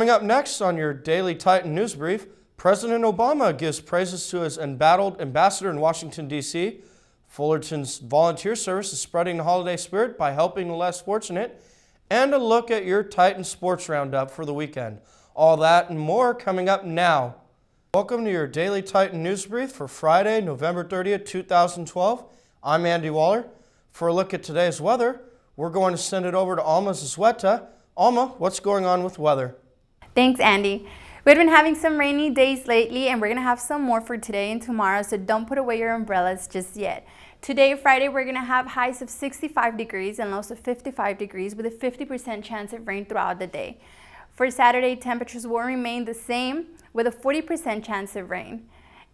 Coming up next on your Daily Titan News Brief, President Obama gives praises to his embattled ambassador in Washington, D.C. Fullerton's volunteer service is spreading the holiday spirit by helping the less fortunate, and a look at your Titan Sports Roundup for the weekend. All that and more coming up now. Welcome to your Daily Titan News Brief for Friday, November 30th, 2012. I'm Andy Waller. For a look at today's weather, we're going to send it over to Alma Zazueta. Alma, what's going on with weather? Thanks, Andy. We've been having some rainy days lately, and we're going to have some more for today and tomorrow, so don't put away your umbrellas just yet. Today, Friday, we're going to have highs of 65 degrees and lows of 55 degrees with a 50% chance of rain throughout the day. For Saturday, temperatures will remain the same with a 40% chance of rain.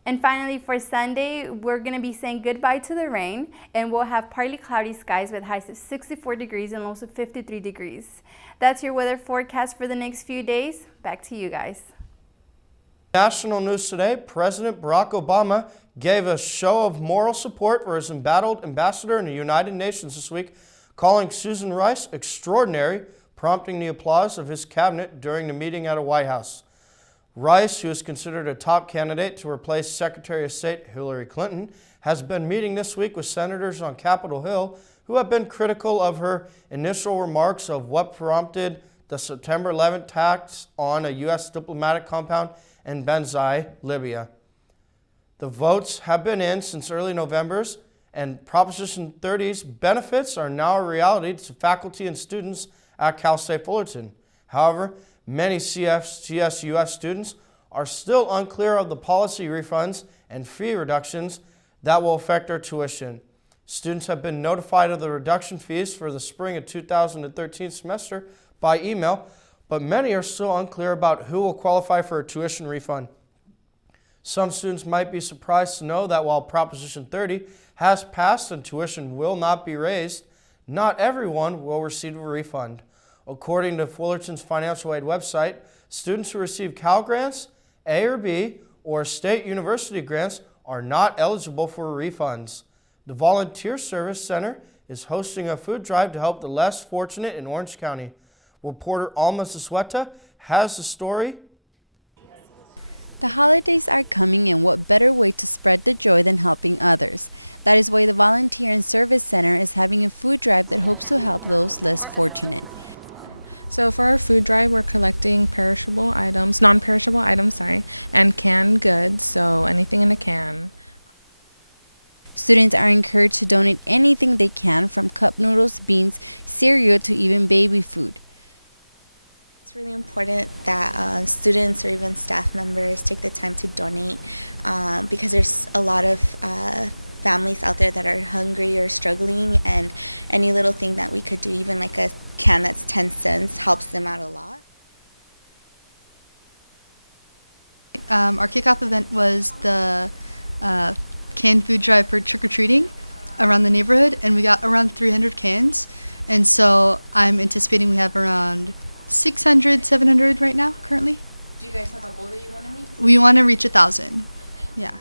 And finally, for Sunday, we're going to be saying goodbye to the rain, and we'll have partly cloudy skies with highs of 64 degrees and lows of 53 degrees. That's your weather forecast for the next few days. Back to you guys. National news today, President Barack Obama gave a show of moral support for his embattled ambassador in the United Nations this week, calling Susan Rice extraordinary, prompting the applause of his cabinet during the meeting at the White House. Rice, who is considered a top candidate to replace Secretary of State Hillary Clinton, has been meeting this week with senators on Capitol Hill who have been critical of her initial remarks of what prompted the September 11th attacks on a U.S. diplomatic compound in Benghazi, Libya. The votes have been in since early November, and Proposition 30's benefits are now a reality to faculty and students at Cal State Fullerton. However, many CSUS students are still unclear of the policy refunds and fee reductions that will affect their tuition. Students have been notified of the reduction fees for the spring of 2013 semester by email, but many are still unclear about who will qualify for a tuition refund. Some students might be surprised to know that while Proposition 30 has passed and tuition will not be raised, not everyone will receive a refund. According to Fullerton's financial aid website, students who receive Cal grants, A or B, or state university grants are not eligible for refunds. The Volunteer Service Center is hosting a food drive to help the less fortunate in Orange County. Reporter Alma Zazueta has the story. The holidays are coming, and what better way to spread the joy than helping others? That is why the Volunteer and Service Center is having a food drive that hopes to help those less fortunate. So for our food drive, we're collecting non-perishable items, and canned goods, so anything in a can. Students are encouraged to donate anything they can, from cup noodles, beans, cereal, to even baby food. It's really important that students or even staff members take the time to donate because there's a lot of families out there that are hungry or struggling, and any little thing that we could do, even like a can that's 10 cents, helps them out a lot. Our kickoff event was the canned food drive for trick-or-treating around the neighborhood, and we got around 300 cans, and so I'm anticipating we have around 600, 700 right now, currently. Do you guys have a goal that you want to meet? We want to reach 1,000. Yeah.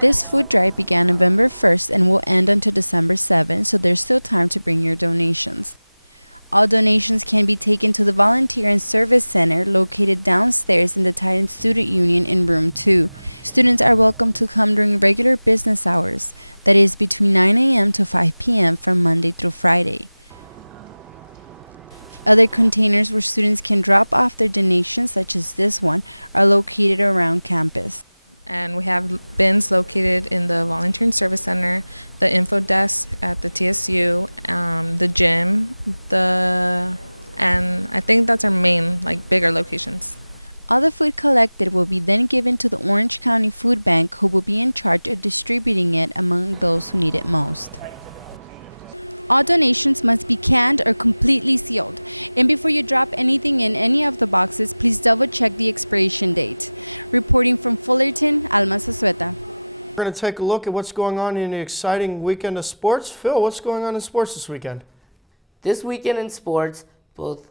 This food drive began November 1st and will end until December 7th, so there's still time to bring your donations. All donations can be taken to the Volunteer and Service Center located downstairs in the Titan Student Union in Room 2. Students are welcome to come during regular business hours, that is between 9 a.m. to 5 p.m. from Monday through Friday. Other containers where students can drop off their donations, such as this one, are located around campus. And we have bins located in the Volunteer and Service Center, the info desk at the TSU, the gym, and I think that's our main, bigger locations. All the food collected will be then given to the Orange County Food Bank, who will be in charge of distributing it among those who need it most. All donations must be canned or completely sealed. And before you drop anything in any of the boxes, please double check the expiration date. Reporting from Fullerton, Alma Zazueta. We're going to take a look at what's going on in the exciting weekend of sports. Phil, what's going on in sports this weekend? This weekend in sports, both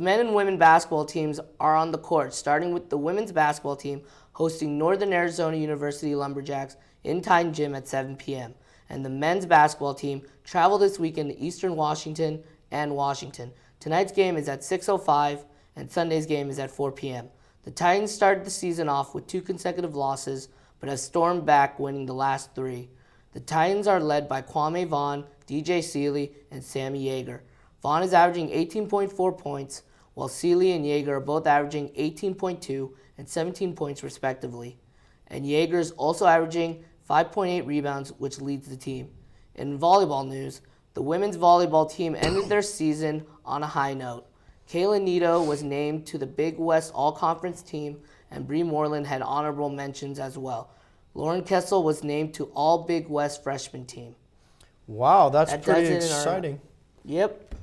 men and women basketball teams are on the court, starting with the women's basketball team hosting Northern Arizona University Lumberjacks in Titan Gym at 7 p.m. And the men's basketball team travel this weekend to Eastern Washington and Washington. Tonight's game is at 6:05 and Sunday's game is at 4 p.m. The Titans started the season off with 2 consecutive losses, but have stormed back, winning the last 3. The Titans are led by Kwame Vaughn, DJ Seeley, and Sammy Yeager. Vaughn is averaging 18.4 points, while Seeley and Yeager are both averaging 18.2 and 17 points respectively. And Yeager is also averaging 5.8 rebounds, which leads the team. In volleyball news, the women's volleyball team ended their season on a high note. Kayla Nito was named to the Big West All-Conference team, and Bree Moreland had honorable mentions as well. Lauren Kessel was named to All Big West freshman team. Wow, that's That pretty does it in our- exciting. Yep,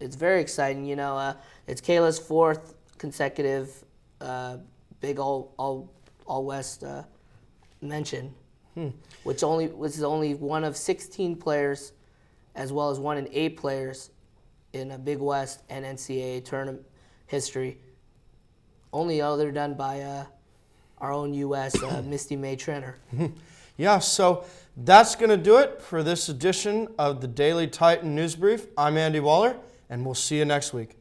it's very exciting. You know, it's Kayla's 4th consecutive Big All West mention, which was only one of 16 players, as well as 1 in 8 players in a Big West and NCAA tournament history. Only other done by our own U.S. Misty May Trenner. Yeah, so that's going to do it for this edition of the Daily Titan News Brief. I'm Andy Waller, and we'll see you next week.